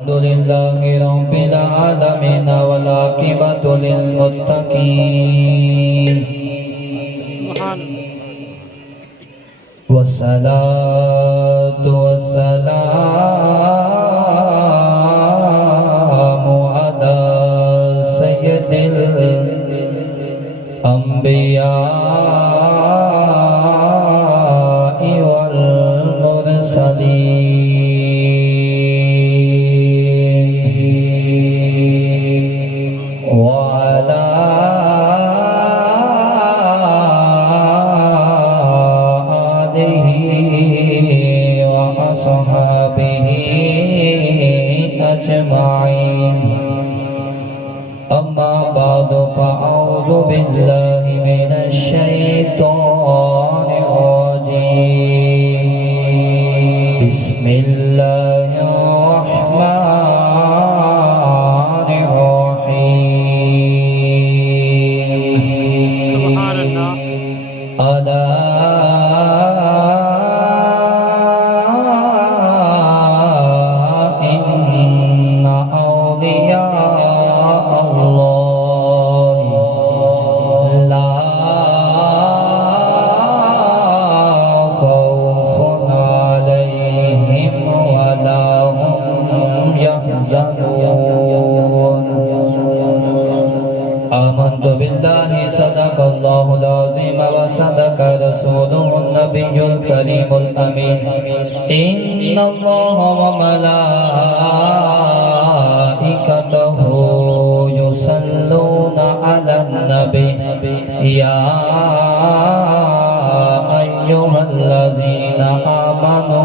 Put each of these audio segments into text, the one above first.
अल्हम्दुलिल्लाहि रब्बिल आलमीन वल आक़िबतु लिल मुत्तक़ीन वस्सलातु वस्सलामु अला सय्यिदिल अंबिया वल मुरसलीन अम्मा बादु फ़अऊज़ु बिल्लाहि मिनश शैतानिर रजीम बिस्मिल्लाहिर रहमानिर रहीम सुभानअल्लाह अला इन्ना औलिया आमन्तु बिल्लाहि सदक़ल्लाहुल अज़ीम व सदक़ रसूलुहुन नबियुल करीमुल अमीन इन्नल्लाह व मलाइकतहु युसल्लूना अलन नबी या अय्युहल्लज़ीना आमनू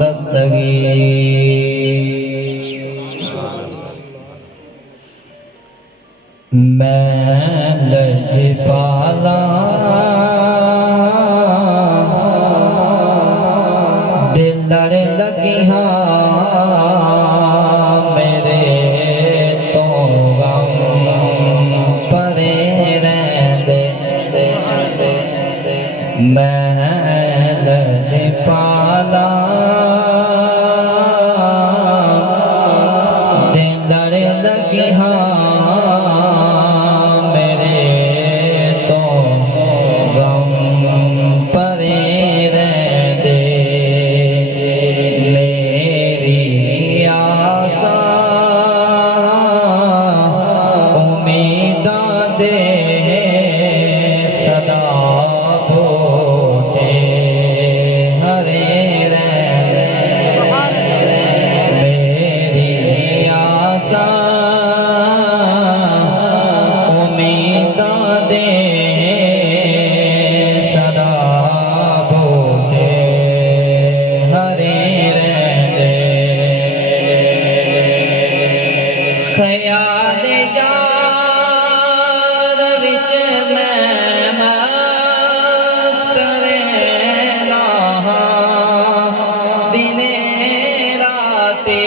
दस्तगीर मैं लजपाला दिल लड़ लगी मेरे तो गम परे रहंदे मैं लजपाला दिल लड़ लगी ख्याल यार विच मैं मस्त रहना दिने राते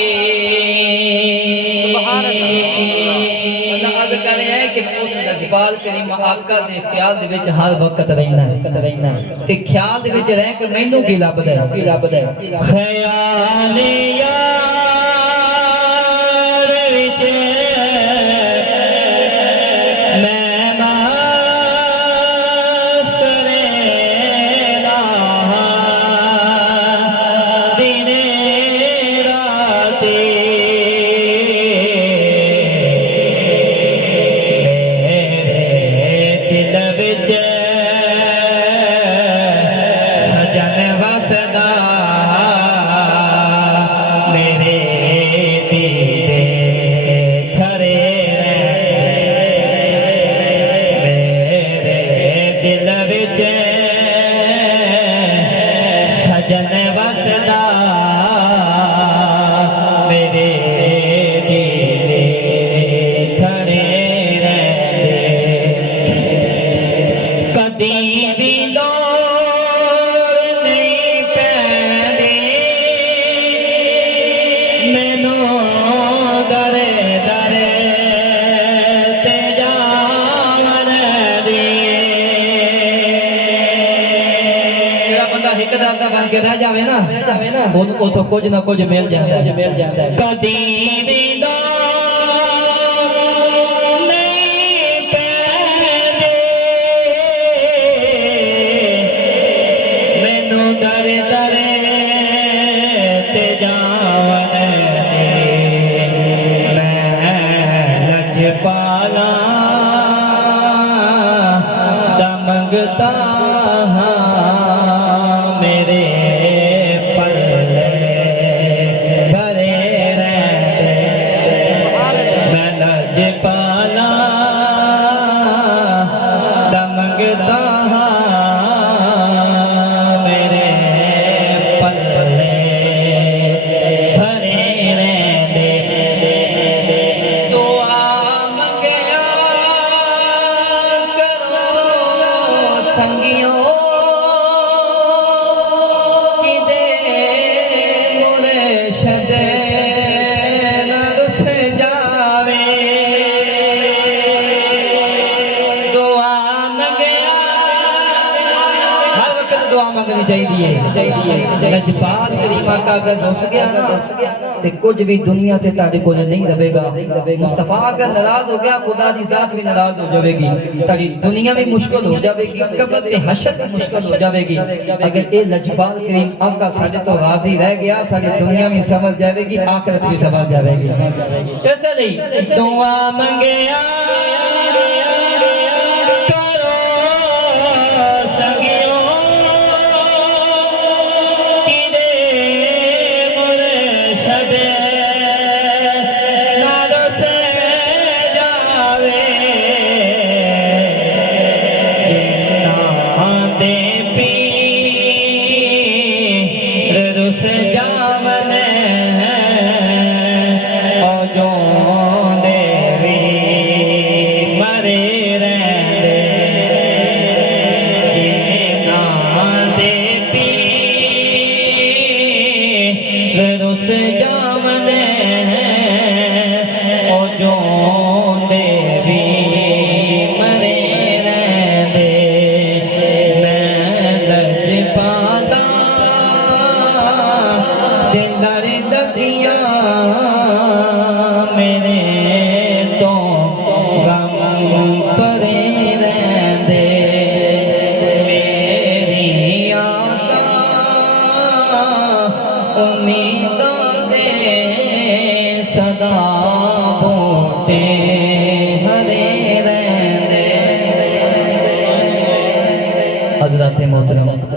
अल्लाह करे है कि उस लजपाल करीम आका दे ख्याल दे विच हर वक्त रहना ते ख्याल दे विच रह के मैनू की लभदा ख्याल बन के रह जावे ना उथों कुछ ना कुछ मिल जाता है कदी विदा नहीं पैदे मैनू दर दर ते जावन पाला दमगता मेरे पल्ले भरे रहते मैं लज पाला दमगता मेरे पल्ले भरे रहते संगियों की दे मुर्शद नरस जावे दुआ मंगया हर वक्त दुआ मंगनी चाहिए लजपाल करीम आका अगर रुस गया ना ते कुछ भी दुनिया ते ताड़े कोल नहीं रहेगा मुस्तफा अगर नाराज हो गया खुदा दी जात भी नाराज हो जाएगी ताड़ी दुनिया भी मुश्किल हो जाएगी कब्र ते हशर भी मुश्किल हो जाएगी अगर ये लजपाल करीम आका साडे तो राजी रह गया साडी दुनिया भी समझ जाएगी आखिरत भी समझ जाएगी इसलिए दुआ मंगया सदा बोते हरे रहंदे हज़रत मोहतरम